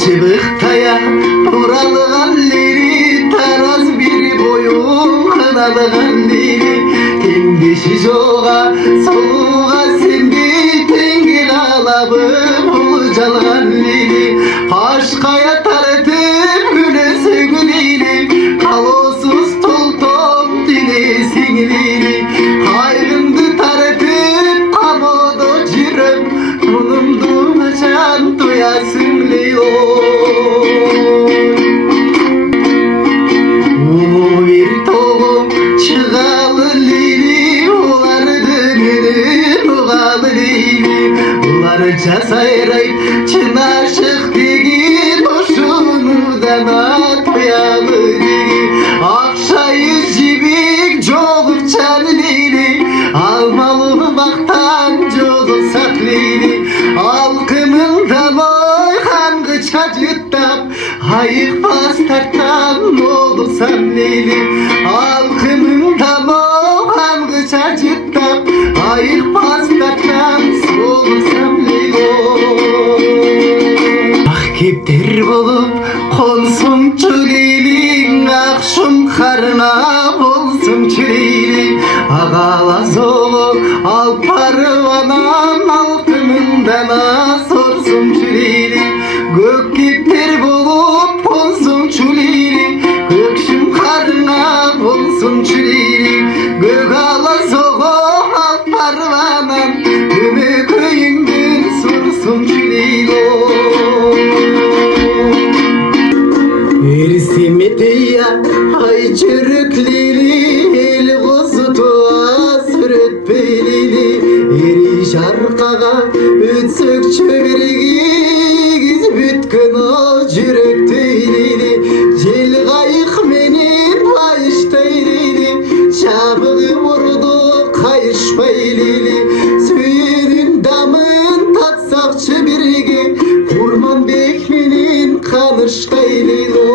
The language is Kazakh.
Чыбыктая туралган лири, тараз бири боюн кыналган лири. Теңдеши жога сууга сенбей теңгел алабым бул жалган лири. Кашкая тартып күнөсү лири, калоосуз толтоп денесиң лири. Кайрымды тартып камоодо жүрөм, мунумду качан туясың лири. Жасайрай чын ашык деген ошонудан атпаялы деген. Акчайы жибек жолукчан лири, алмалы бактан жолуксак лири. Алкымыңдан ойханғы чажыттап, айыкпас тарттан болсам лири. Алкымыңдан ойханғы чажыттап, айыкпас тарттан болсам лири. Кептер болып қонсың чүлейлің, ақшым қарына болсың чүлейлің. Ағала золы алып барып анам, алтыныңдан асорсың чүлейлің. Көк кептер болып қонсың чүлейлің, көкшім қарына болсың чүлейлің. Көк ала золы алып барып анам, көмекейіңден сорсың чүлейлің. Ersimeteya ay çürüklili, el kuzutuz süretpeylili. Eri şarkaga ütsük çöbergiz bütkün o jürökteylili. Jel kayık menin bayışteylili, çabığı vurdu kayışpeylili. Suyunun damın tatsakçı birge, Kurman bek menin kanışteylili.